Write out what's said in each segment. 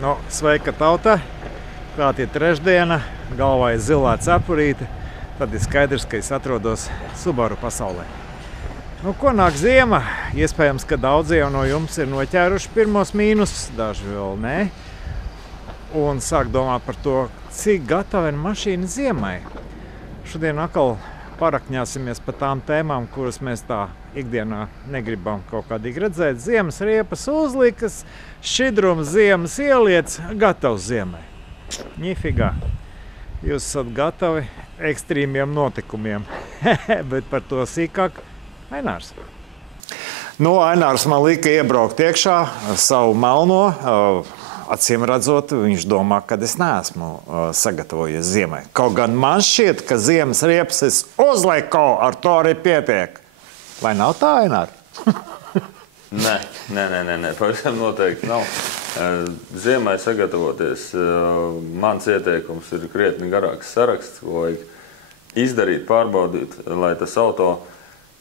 Nu, sveika tauta! Klāt ir trešdiena, galvā ir zilā cepurīte. Tad ir skaidrs, ka es atrodos Subaru pasaulē. Nu, ko nāk ziema? Iespējams, ka daudzi jau no jums ir noķēruši pirmos mīnusus, daži vēl nē. Un sāk domāt par to, cik gatava ir mašīna ziemai. Šodien atkal parakņāsimies par tām tēmām, kuras mēs tā ikdienā negribam kaut kādīgi redzēt. Ziemas riepas uzlikas, šķidrums ziemas ieliec, gatavs ziemai. Ņifigā. Jūs esat gatavi ekstrīmiem notikumiem, bet par to sīkāk Ainārs. Nu, Ainārs man lika iebraukt iekšā savu melno. Acīm redzot, viņš domā, ka es neesmu sagatavojies ziemai. Kaut gan man šķiet, ka ziemas riepas es uzliku, ar to arī pietiek. Vai nav tā, Ainār? Nē, pavisam noteikti nav. Ziemai sagatavoties, mans ieteikums ir krietni garāks saraksts, ko vajag izdarīt, pārbaudīt, lai tas auto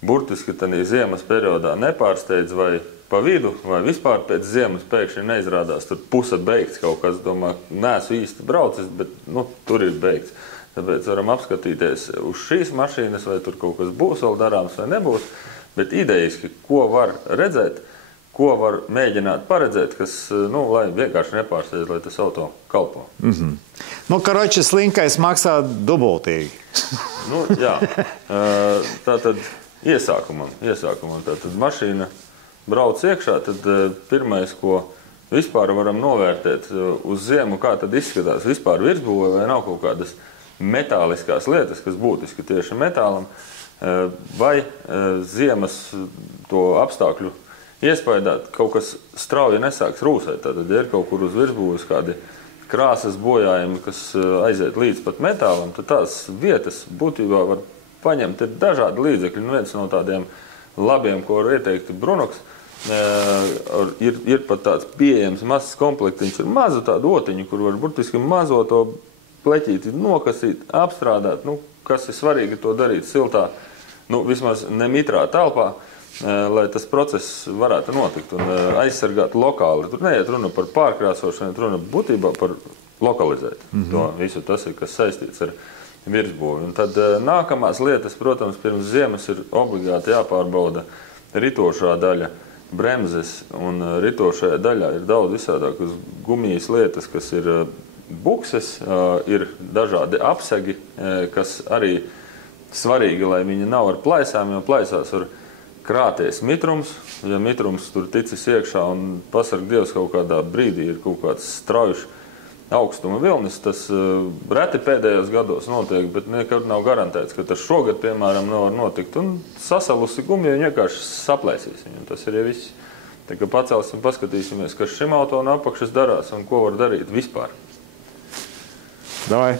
burtiski tādā ziemas periodā nepārsteidz vai pa vidu, vai vispār pēc ziemas pēkšņi neizrādās. Tur puse beigts kaut kas, domā, neesmu īsti braucis, bet tur ir beigts. Tāpēc varam apskatīties uz šīs mašīnas, vai tur kaut kas būs vēl darāms vai nebūs. Bet idejiski, ko var redzēt, ko var mēģināt paredzēt, kas, lai vienkārši nepārsteidz, lai tas auto kalpo. Karoči, slinkais maksā dubultīgi. Jā. Tātad iesākumam. Tātad mašīna brauc iekšā, tad pirmais, ko vispār varam novērtēt uz ziemu, kā tad izskatās vispār virsbūvē, vai nav kaut kādas metāliskās lietas, kas būtiski tieši metālam, vai ziemas to apstākļu iespējā kaut kas strauji nesāks rūsēt. Tātad, ja ir kaut kur uz virsbūves kādi krāsas bojājumi, kas aiziet līdz pat metālam, tad tās vietas būtībā var paņemt. Ir dažādi līdzekļi. Viens no tādiem labiem, ko var ieteikt, Brunoks, ir pat tāds pieejams mazs komplektiņš ar mazu tādu otiņu, kur var burtiski mazo to pleķīti nokasīt, apstrādāt. Kas ir svarīgi to darīt siltā, vismaz nemitrā telpā, lai tas process varētu notikt un aizsargāt lokāli. Tur neiet runa par pārkrāsošanu, runa būtībā par lokalizēt. To visu tas ir, kas saistīts ar virsbūvi. Un tad nākamās lietas, protams, pirms ziemas ir obligāti jāpārbauda ritošā daļa, bremzes, un ritošajā daļā ir daudz visādākas gumijas lietas, kas ir bukses, ir dažādi apsegi, kas arī svarīgi, lai viņi nav ar plaisām, jo plaisās var krāties mitrums. Ja mitrums tur ticis iekšā un pasarg Dievs kaut kādā brīdī ir kaut kāds straujuši augstuma vilnis, tas reti pēdējos gados notiek, bet nekad nav garantēts, ka tas šogad, piemēram, nevar notikt. Un sasalusi gumija vienkārši saplēsīs viņu. Tas ir jau viss. Tā kā pacelsim, paskatīsimies, kas šim auto no apakšas darās un ko var darīt vispār. Davai.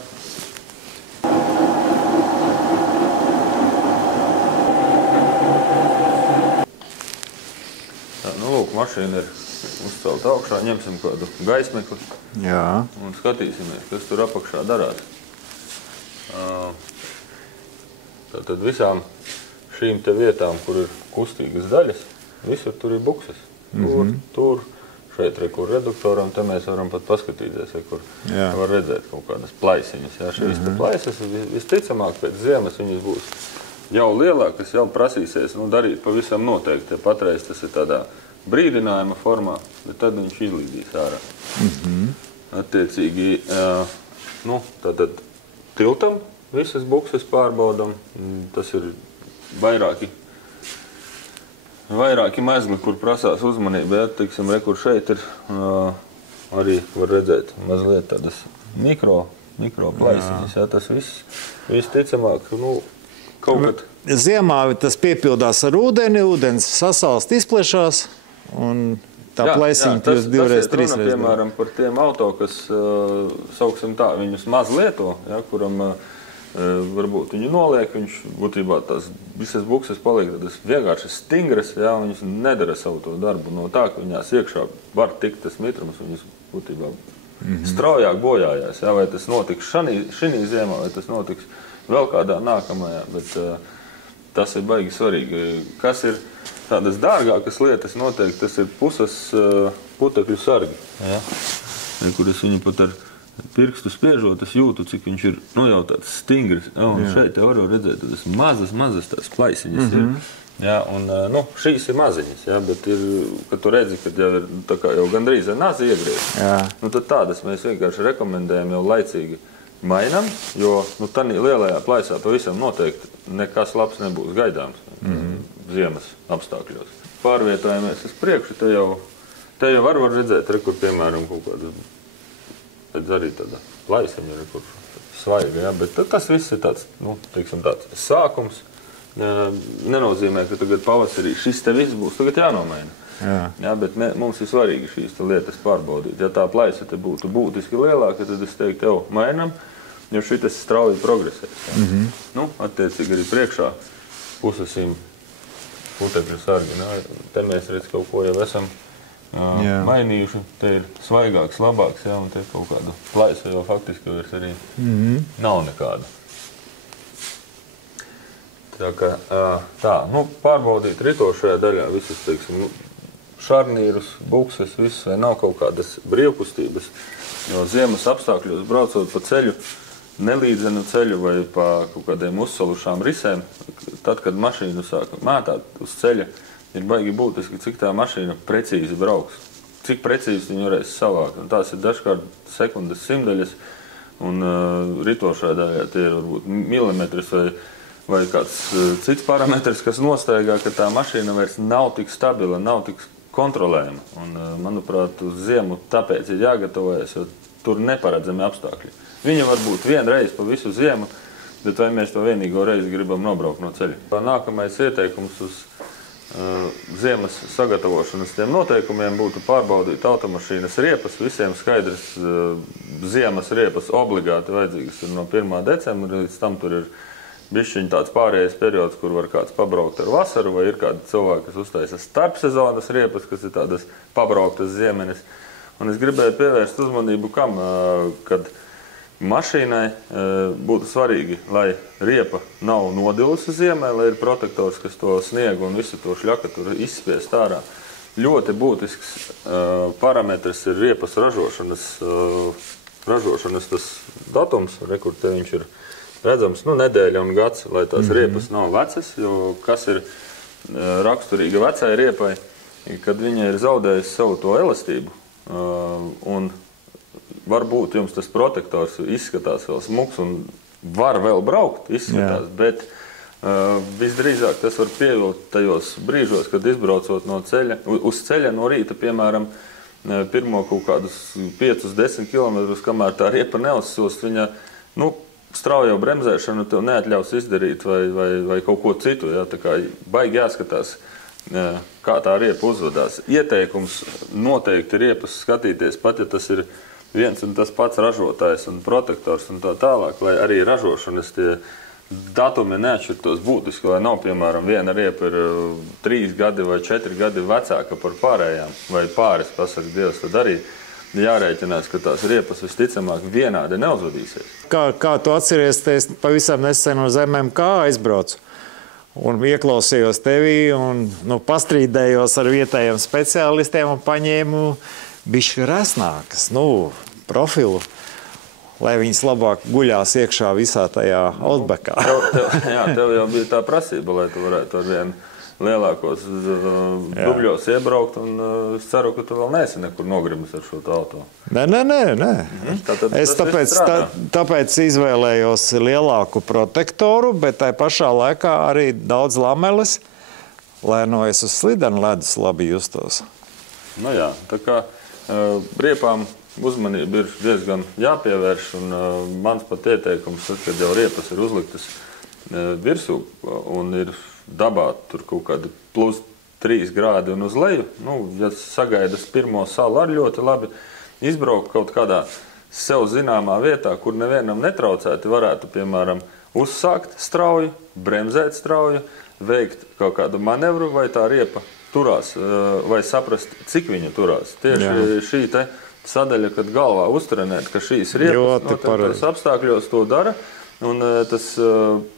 Lūk, mašīna ir uzcelt augšā, ņemsim kādu gaismekli. Jā. Un skatīsimies, kas tur apakšā darās. Tātad visām šīm te vietām, kur ir kustīgas daļas, visur tur ir bukses. Tur, šeit kur reduktoram, te mēs varam pat paskatīties, kur var redzēt kaut kādas plaisiņas. Šīs te plaisas, visticamāk, pēc ziemas viņas būs jau lielākas, jau prasīsies darīt pavisam noteikti. Patreiz tas ir tādā brīdinājuma formā, bet tad viņš izlīdīs ārā. Attiecīgi, tātad tiltam visas bukses pārbaudam. Tas ir vairāki mezgli, kur prasās uzmanība. Teiksim, kur šeit ir, arī var redzēt mazliet tādas mikro plaisiņas. Tas viss ticamāk, kaut kad. Ziemā tas piepildās ar ūdeni, ūdens sasalst, izplešās, un tā plaisiņa kļūst divreiz, trīsreiz. Piemēram, par tiem auto, kas, sauksim tā, viņus maz lieto, kuram varbūt viņu noliek, viņš būtībā tās visas bukses paliek tādas vienkārši stingras, viņas nedara savu to darbu no tā, ka viņās iekšā var tikt tas mitrums, viņas būtībā straujāk bojājās. Vai tas notiks šī ziemā, vai tas notiks vēl kādā nākamajā, bet tas ir baigi svarīgi. Kas ir tādas dārgākas lietas noteikti, tas ir puses putekļu sargi. kur es viņu pat ar pirkstu spiežot, es jūtu, cik viņš ir, jau tāds stingrs. Un šeit jau var redzēt, tas mazas tās plaisiņas ir. Jā, un, šīs ir maziņas, jā, bet ir, kad tu redzi, kad jau ir tā kā jau gandrīz ar nazi iegriezt, tad tādas mēs vienkārši rekomendējam jau laicīgi mainam, jo, tādā lielajā plaisā pavisam noteikti nekas labs nebūs gaidāms ziemas apstākļos. Pārvietojamies uz priekšu, te jau var redzēt, kur, piemēram, kaut kāda, redz arī tāda plaisam ir, kur svaiga, jā, bet tas viss ir tāds, teiksim, tāds sākums. Nenozīmē, ka tagad pavasarī šis te viss būs tagad jānomaina. Jā, bet mums ir svarīgi šīs lietas pārbaudīt. Ja tā plaisa te būtu būtiski lielāka, tad es teiktu, jau mainam, jo šitas strauji progresēs. Attiecīgi arī priekšā pusasim putekļu sargi. Te mēs redz kaut ko jau esam mainījuši. Te ir svaigāks, labāks, jā, un te kaut kādu plaisa jau faktiski vairs arī nav nekāda. Pārbaudīt ritošajā daļā visus, teiksim, šarnīrus, bukses, visus, vai nav kaut kādas brīvkustības, jo ziemas apstākļos braucot pa ceļu, nelīdzenu ceļu vai pa kaut kādiem uzsalušām risēm, tad, kad mašīnu sāk mētāt uz ceļa, ir baigi būtiski, cik tā mašīna precīzi brauks, cik precīzi viņi varēs savākt, un tās ir dažkārt sekundes simdaļas, un ritošajā daļā tie ir varbūt milimetris vai kāds cits parametrs, kas nostaigā, ka tā mašīna vairs nav tik stabila, nav tik kontrolējama. Un, manuprāt, uz ziemu tāpēc ir jāgatavojas, jo tur neparedzami apstākļi. Viņa var būt vienreiz pa visu ziemu, bet vai mēs to vienīgo reizi gribam nobraukt no ceļa. Nākamais ieteikums uz ziemas sagatavošanas tiem noteikumiem būtu pārbaudīt automašīnas riepas. Visiem skaidrs, ziemas riepas obligāti vajadzīgas ir no 1. decembra, līdz tam tur ir bišķiņ tāds pārējais periods, kur var kāds pabraukt ar vasaru, vai ir kādi cilvēki, kas uztaisa starpsezonas riepas, kas ir tādas pabrauktas ziemenes. Un es gribēju pievērst uzmanību kam, kad mašīnai būtu svarīgi, lai riepa nav nodilusi ziemē, lai ir protektors, kas to sniegu un visu to šļaka tur izspiest ārā. Ļoti būtisks parametrs ir riepas ražošanas tas datums, kur te viņš ir redzams, nedēļa un gads, lai tās riepas nav vecas, jo kas ir raksturīga vecai riepai, kad viņa ir zaudējusi savu to elastību, un varbūt jums tas protektors izskatās vēl smuks un var vēl braukt, izskatās, bet visdrīzāk tas var pievilkt tajos brīžos, kad izbraucot no ceļa, uz ceļa no rīta, piemēram, pirmo kaut kādus 5-10 kilometrus, kamēr tā riepa neuzsilst, viņa, straujo bremzēšanu tev neatļaus izdarīt vai kaut ko citu. Ja? Tā kā baigi jāskatās, kā tā riepa uzvedās. Ieteikums noteikti riepas skatīties, pat ja tas ir viens un tas pats ražotājs un protektors un tā tālāk, lai arī ražošanas tie datumi neatšķirtos būtiski, lai nav, piemēram, viena riepa ir 3 gadi vai 4 gadi vecāka par pārējām, vai pāris, pasaka Dievs, tad arī jārēķinās, ka tās riepas visticamāk vienādi neuzvadīsies. Kā tu atceries, es pavisam nesen no MMK aizbraucu un ieklausījos tevī un pastrīdējos ar vietējiem speciālistiem un paņēmu bišķi resnākas, profilu, lai viņas labāk guļās iekšā visā tajā outbackā. Tev jau bija tā prasība, lai tu varētu ar vienu lielākos dubļos iebraukt, un es ceru, ka tu vēl neesi nekur nogrimis ar šo auto. Nē. Es tāpēc izvēlējos lielāku protektoru, bet tai pašā laikā arī daudz lameles, lai es uz slidenu ledus labi justos. Tā kā riepām uzmanība ir diezgan jāpievērš, un mans pat ieteikums, kad jau riepas ir uzliktas virsū un ir dabā tur kaut kādi plus 3 grādi un uz leju, ja sagaidas pirmo salu ar ļoti labi, izbraukt kaut kādā sev zināmā vietā, kur nevienam netraucēti varētu, piemēram, uzsākt strauji, bremzēt strauji, veikt kaut kādu manevru, vai tā riepa turās, vai saprast, cik viņa turās. Tieši šī te sadaļa, kad galvā uztrenēt, ka šīs riepas noteiktos apstākļos to dara, un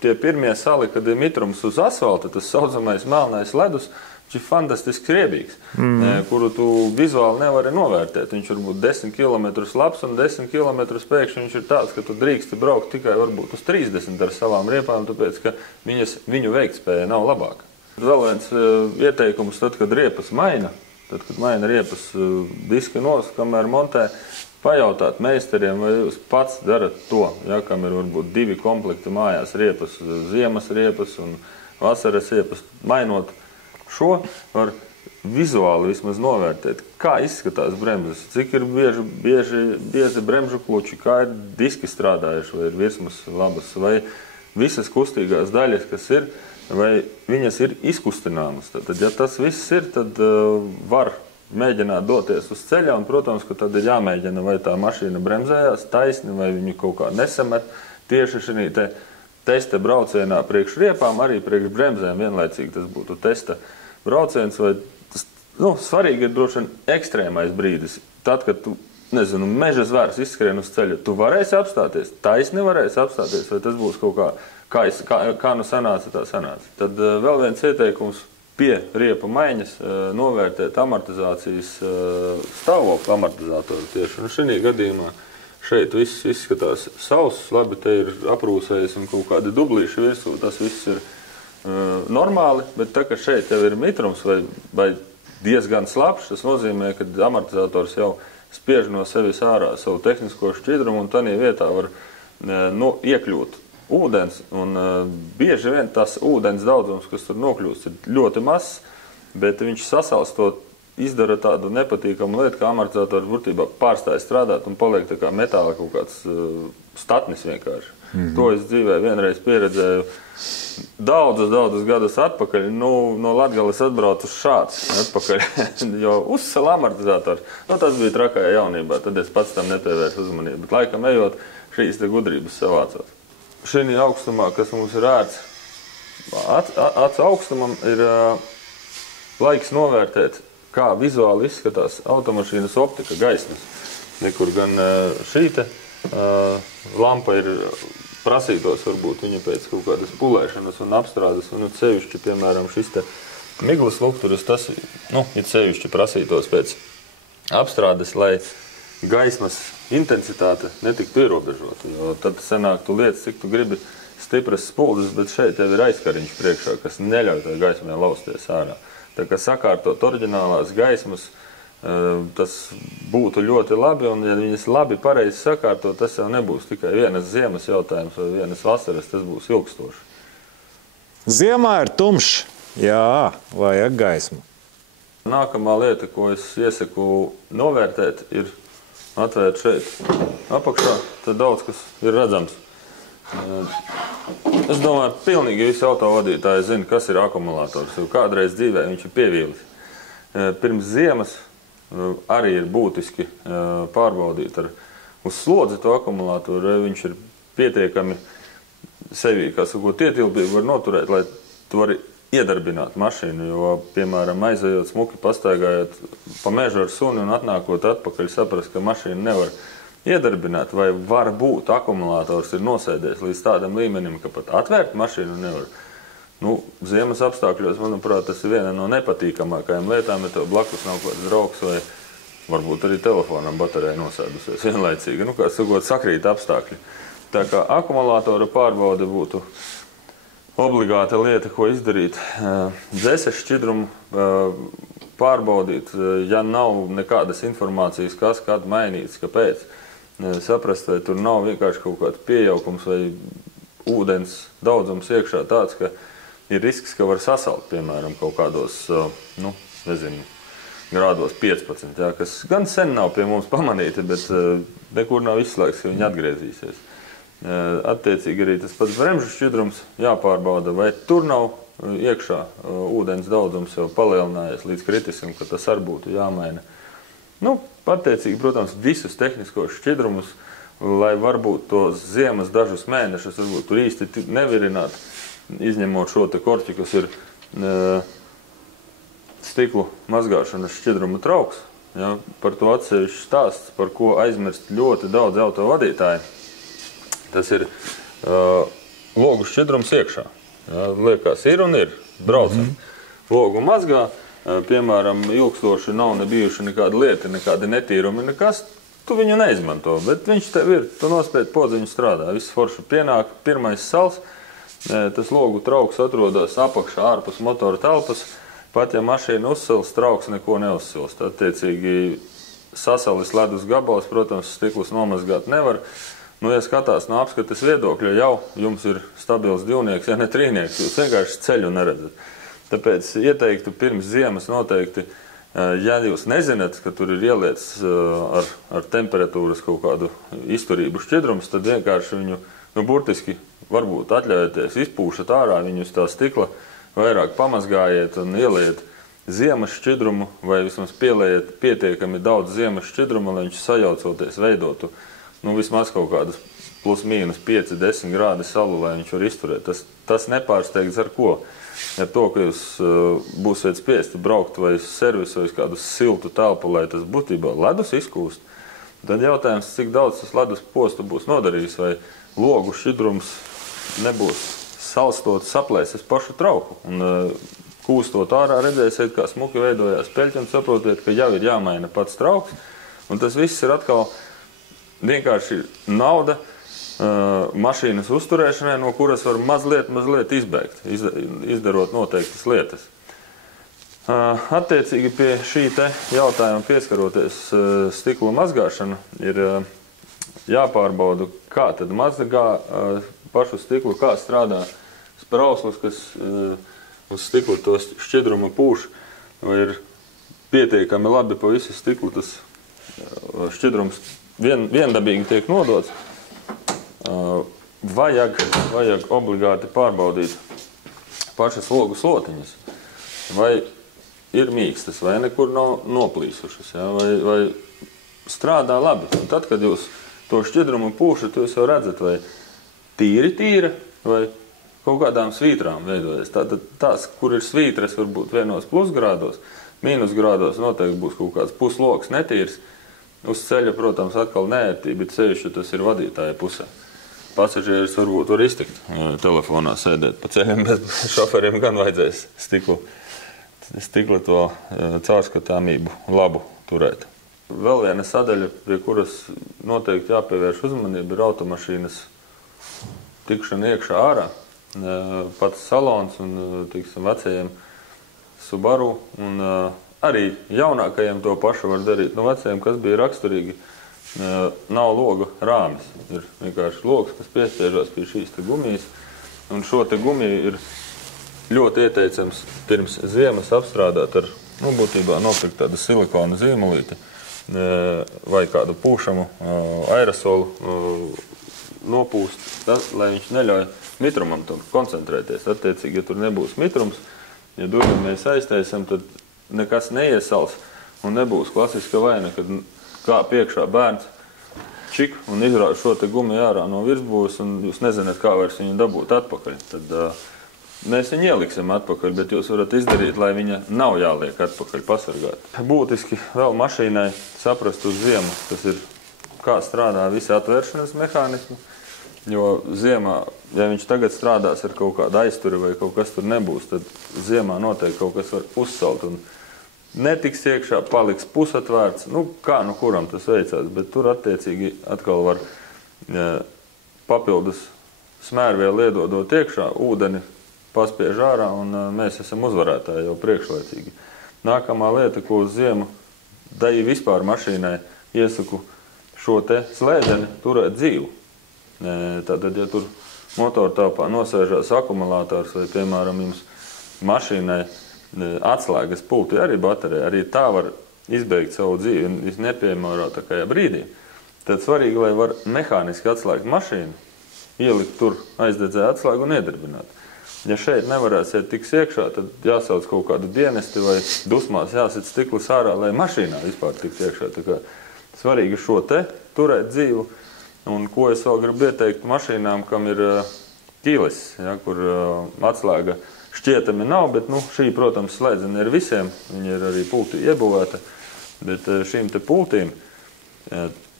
tie pirmie sali, kad ir mitrums uz asfalta, tas saucamais melnais ledus, ir fantastisks riebīgs, kuru tu vizuāli nevari novērtēt. Viņš var būt 10 km labs un 10 km pēkšņi viņš ir tāds, ka tu drīksti braukt tikai varbūt uz 30 ar savām riepām, tāpēc, ka viņu veiktspēja nav labāka. Vēl viens ieteikums, tad, kad riepas maina, kad maina riepas diska nos, kamēr montē, pajautāt meistariem, vai jūs pats darat to, ja, kam ir varbūt 2 komplekti mājās riepas, ziemas riepas un vasaras riepas, mainot šo var vizuāli vismaz novērtēt, kā izskatās bremzes, cik ir biezi bremžu kluči, kā ir diski strādājuši, vai ir virsmas labas, vai visas kustīgās daļas, kas ir, vai viņas ir izkustināmas. Tad, ja tas viss ir, tad var mēģināt doties uz ceļa, un, protams, ka tad ir jāmēģina, vai tā mašīna bremzējās taisni, vai viņu kaut kā nesamet tieši šī testa braucienā priekš riepām, arī priekš bremzēm vienlaicīgi tas būtu testa brauciens, vai tas, svarīgi ir droši vien ekstrēmais brīdis. Tad, kad tu, meža zvērs izskrien uz ceļa, tu varēsi apstāties, taisni varēsi apstāties, vai tas būs kaut kā nu sanāca, tā sanāca. Tad vēl viens ieteikums pie riepa maiņas novērtēt amortizācijas stāvokli amortizatoru tieši. Un šī gadījumā šeit viss izskatās sauss, labi, te ir aprūsējis un kaut kādi dublīši virsū, tas viss ir normāli, bet tā, ka šeit jau ir mitrums vai diezgan slapš, tas nozīmē, ka amortizators jau spiež no sevis ārā savu tehnisko šķidrumu un tādā vietā var iekļūt ūdens. Un bieži vien tas ūdens daudzums, kas tur nokļūst, ir ļoti mazs, bet viņš sasalstot izdara tādu nepatīkamu lietu, ka amortizators burtībā pārstāja strādāt un paliek tā kā metāla kaut kāds statnis vienkārši. To es dzīvē vienreiz pieredzēju daudzus gadus atpakaļ. No Latgales atbraucu uz šāds atpakaļ, jo uzsala amortizators. Tas bija trakajā jaunībā, tad es pats tam nepievērsu uzmanību. Bet laikam ejot, šīs te gudrības savācot. Šī augstumā, kas mums ir ērts, acu augstumam ir laiks novērtēt, kā vizuāli izskatās automašīnas optika, gaismas. Nekur gan šī te lampa ir prasītos, varbūt viņa pēc kaut kādas pulēšanas un apstrādes, un sevišķi, piemēram, šis te miglas lukturis, tas, ir sevišķi prasītos pēc apstrādes, lai gaismas intensitāte netiktu ierobežota, jo tad sanāk tu lietas, cik tu gribi stipras spuldzes, bet šeit tev ir aizkariņš priekšā, kas neļauj tai gaismai lausties ārā. Tā kā sakārtot oriģinālās gaismas, tas būtu ļoti labi, un ja viņas labi pareizi sakārtot, tas jau nebūs tikai vienas ziemas jautājums vai vienas vasaras, tas būs ilgstoši. Ziemā ir tumšs, jā, vajag gaismu. Nākamā lieta, ko es iesaku novērtēt, ir atvērt šeit apakšā, tad daudz kas ir redzams. Es domāju, pilnīgi visi autovadītāji zina, kas ir akumulators, jo kādreiz dzīvē viņš ir pievīlis. Pirms ziemas arī ir būtiski pārbaudīt uz slodzi to akumulātoru, vai viņš ir pietiekami sevī, kā sakot, ietilpīgi var noturēt, lai tu vari iedarbināt mašīnu, jo, piemēram, aizejot smuki pastaigājot pa mežu ar suni un atnākot atpakaļ saprast, ka mašīnu nevar iedarbināt, vai varbūt akumulators ir nosēdies līdz tādam līmenim, ka pat atvērt mašīnu nevar. Ziemas apstākļos, manuprāt, tas ir viena no nepatīkamākajām lietām, ja tev blakus nav kāds draugs vai varbūt arī telefonam baterija nosēdusies vienlaicīgi. Kā sakot, sakrīt apstākļi. Tā kā akumulātora pārbaude būtu obligāta lieta, ko izdarīt. Dzeses šķidrumu pārbaudīt, ja nav nekādas informācijas, kas, kad mainīts, kāpēc. Saprast, vai tur nav vienkārši kaut kāds piejaukums vai ūdens daudzums iekšā tāds, ka ir risks, ka var sasalt, piemēram, kaut kādos, grādos 15, jā, kas gan sen nav pie mums pamanīti, bet nekur nav izslēgts, ka viņi atgriezīsies. Attiecīgi arī tas pats bremžu šķidrums jāpārbauda, vai tur nav iekšā ūdens daudzums jau palielinājies līdz kritisam, ka tas arī būtu jāmaina. Attiecīgi, protams, visus tehniskos šķidrumus, lai varbūt tos ziemas dažus mēnešus varbūt tur īsti nevirināt, izņemot šo te korķi, kas ir stiklu mazgāšanas šķidruma trauks. Ja, par to atsevišķi stāsts, par ko aizmirst ļoti daudz autovadītāji. Tas ir logu šķidrums iekšā. Ja, liekas, ir un ir. Braucam. Logu mazgā, piemēram, ilgstoši nav nebijuši nekāda lieta, nekādi netīrumi, nekas, tu viņu neizmanto, bet viņš tev ir, tu nospied podziņu strādā, viss forši pienāk, pirmais sals, tas logu trauks atrodas apakšā ārpus motora telpas, pat ja mašīna uzsils, trauks neko neuzsilst, attiecīgi sasalis ledus gabals, protams, stiklus nomazgāt nevar, nu, ja skatās no apskates viedokļa, jau jums ir stabils divnieks, ja ne trīnieks, jūs vienkārši ceļu neredzat. Tāpēc ieteiktu pirms ziemas noteikti, ja jūs nezināt, ka tur ir ielietas ar temperatūras kaut kādu izturību šķidrums, tad vienkārši viņu, nu, burtiski varbūt atļaujaties, izpūšat ārā viņu uz tā stikla, vairāk pamazgājiet un ieliet ziemas šķidrumu, vai vismaz pieliejiet pietiekami daudz ziemas šķidruma, lai viņš sajaucoties veidotu, nu, vismaz kaut kādas plus mīnus 5-10 grādi salu, lai viņš var izturēt. Tas nepārsteigts ar ko? Ar to, ka jūs būsiet spiesti braukt vai uz servisu vai uz kādu siltu telpu, lai tas būtībā ledus izkūst, tad jautājums, cik daudz tas ledus postu būs nodarījis, vai logu šķidrums nebūs salstot, saplēsis pašu trauku. Un kūstot ārā redzēsiet, kā smuki veidojās peļķi un saprotiet, ka jau ir jāmaina pats trauks. Un tas viss ir atkal vienkārši nauda, mašīnas uzturēšanai, no kuras var mazliet izbēgt, izdarot noteiktas lietas. Attiecīgi pie šī te jautājuma pieskaroties stikla mazgāšana, ir jāpārbauda, kā tad mazgā pašu stiklu, kā strādā sprauslis, kas uz stiklu to šķidrumu pūš, vai ir pietiekami labi pa visu stiklu tas šķidrums viendabīgi tiek nodots. Vajag obligāti pārbaudīt pašas logu slotiņas, vai ir mīkstas, vai nekur nav noplīsušas, ja? vai strādā labi. Un tad, kad jūs to šķidrumu pūšat, jūs jau redzat, vai tīra, vai kaut kādām svītrām veidojas. Tātad tās, kur ir svītras, varbūt vienos plusgrādos, mīnusgrādos noteikti būs kaut kāds pusloks netīrs. Uz ceļa, protams, atkal neērtība, bet ceļš, tas ir vadītāja pusē. Pasažieris varbūt var iztikt telefonā sēdēt pa ceļiem, bet šoferiem gan vajadzēs stikla to caurskatāmību labu turēt. Vēl viena sadaļa, pie kuras noteikti jāpievērš uzmanība, ir automašīnas tikšana iekšā ārā. Pats salons un, tiksim, vecajiem Subaru un arī jaunākajiem to pašu var darīt. No vecajiem, kas bija raksturīgi, nav loga rāmis. Ir vienkārši logs, kas piespiežās pie šīs te gumijas. Un šo te gumiju ir ļoti ieteicams pirms ziemas apstrādāt ar, nu, būtībā nopirkt tādu silikona zīmolīti vai kādu pūšamu aerosolu nopūst, lai viņš neļauj mitrumam tur koncentrēties. Attiecīgi, ja tur nebūs mitrums, ja durvīm mēs aiztaisam, tad nekas neiesals un nebūs klasiska vaina, kad kā piekšā bērns čik un izrāž šo te gumiju ārā no virsbūves un jūs nezināt, kā vairs viņu dabūt atpakaļ. Tad mēs viņu ieliksim atpakaļ, bet jūs varat izdarīt, lai viņa nav jāliek atpakaļ pasargāt. Būtiski vēl mašīnai saprast uz ziemu, tas ir, kā strādā visi atvēršanas mehānismi, jo ziemā, ja viņš tagad strādās ar kaut kādu aizturi vai kaut kas tur nebūs, tad ziemā noteikti kaut kas var uzsalt un netiks iekšā, paliks pusatvērts, nu kā nu kuram tas veicās, bet tur attiecīgi atkal var papildus smērvielu iedodot iekšā, ūdeni paspiež ārā un mēs esam uzvarētāji jau priekšlaicīgi. Nākamā lieta, ko uz ziemu daļi vispār mašīnai iesaku šo te slēdzeni turēt dzīvu. Tātad, ja tur motortāpā nosēžās akumulātors vai, piemēram, jums mašīnai atslēgas pulti arī baterija, arī tā var izbeigt savu dzīvi un nepiemērotākajā brīdī. Tad svarīgi, lai var mehāniski atslēgt mašīnu, ielikt tur aizdedzēju atslēgu un iedarbināt. Ja šeit nevarēsiet tiks iekšā, tad jāsauc kaut kādu dienesti vai dusmās jāsit stiklis ārā, lai mašīnā vispār tiks iekšā. Tā kā svarīgi šo te turēt dzīvu. Un ko es vēl gribu ieteikt mašīnām, kam ir ķīles, ja, kur atslēga šķietami nav, bet nu, šī, protams, slēdzene ir visiem, viņi ir arī pulti iebūvēta, bet šīm te pultīm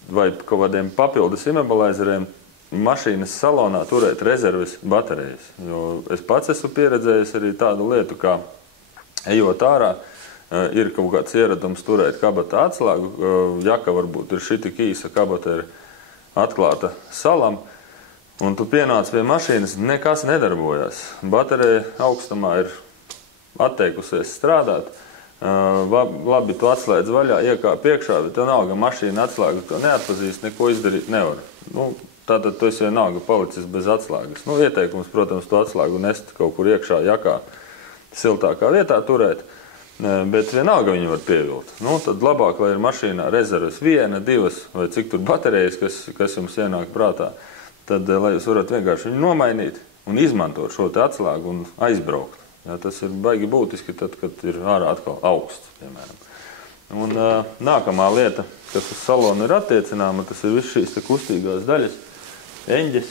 vai kaut kādiem papildus immobilizeriem mašīnas salonā turēt rezerves baterijas. Jo es pats esmu pieredzējis arī tādu lietu, kā ejot ārā, ir kaut kāds ieradums turēt kabatā atslēgu, jaka varbūt ir šī tik īsa, kabata ir atklāta salam, un tu pienāc pie mašīnas, nekas nedarbojās. Baterija augstumā ir atteikusies strādāt, labi, tu atslēdz vaļā, iekāp iekšā, bet vienalga mašīna atslēga, to neatpazīst, neko izdarīt nevar. Nu, tātad tu esi vienalga palicis bez atslēgas. Nu, ieteikums, protams, to atslēgu nest kaut kur iekšā jakā, siltākā vietā turēt, bet vienalga viņi var pievilt. Nu, tad labāk, lai ir mašīnā rezerves 1, 2 vai cik tur baterijas, kas jums ienāk prātā, tad, lai jūs varat vienkārši viņu nomainīt un izmantot šo te atslēgu un aizbraukt. Ja, tas ir baigi būtiski tad, kad ir ārā atkal augsts, piemēram. Un nākamā lieta, kas uz salonu ir attiecināma, tas ir viss šīs te kustīgās daļas, eņģes,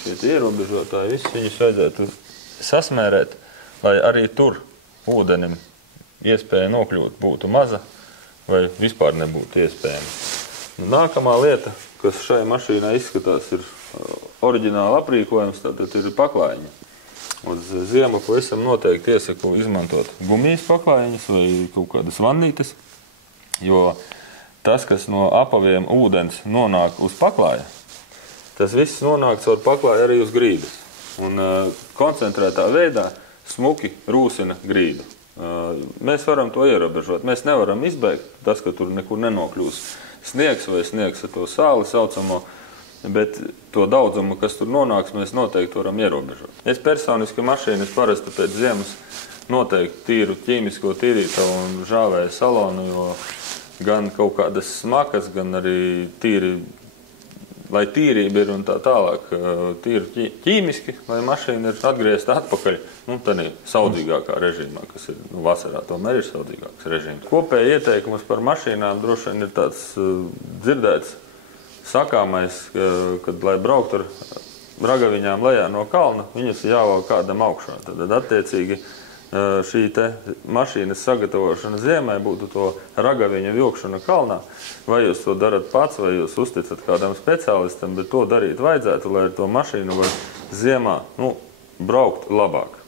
šie ierobežotāji, viss viņus vajadzētu sasmērēt, lai arī tur ūdenim iespēja nokļūt būtu maza vai vispār nebūtu iespējama. Nākamā lieta, kas šai mašīnai izskatās, ir oriģināli aprīkojums, tātad ir paklājiņi. Uz ziemu pavisam noteikti iesaku izmantot gumijas paklājiņas vai kaut kādas vannītes, jo tas, kas no apaviem ūdens nonāk uz paklāja, tas viss nonāk caur paklāju arī uz grīdas. Un koncentrētā veidā smuki rūsina grīdu. Mēs varam to ierobežot. Mēs nevaram izbeigt tas, ka tur nekur nenokļūs sniegs vai sniegs ar to sāli saucamo, bet to daudzumu, kas tur nonāks, mēs noteikti varam ierobežot. Es personiski mašīnas parasti pēc ziemas noteikti tīru ķīmisko tīrītavu un žāvēju salonu, jo gan kaut kādas smakas, gan arī tīri, lai tīrība ir un tā tālāk, tīri ķīmiski, lai mašīna ir atgriezta atpakaļ, nu, tad ir saudzīgākā režīmā, kas ir, nu, vasarā tomēr ir saudzīgāks režīms. Kopēji ieteikums par mašīnām droši vien ir tāds dzirdēts, sakāmais, kad, lai braukt ar ragaviņām lejā no kalna, viņas jāvāk kādam augšā. Tad attiecīgi šī te mašīnas sagatavošana ziemai būtu to ragaviņu vilkšana kalnā. Vai jūs to darat pats, vai jūs uzticat kādam speciālistam, bet to darīt vajadzētu, lai ar to mašīnu var ziemā, nu, braukt labāk.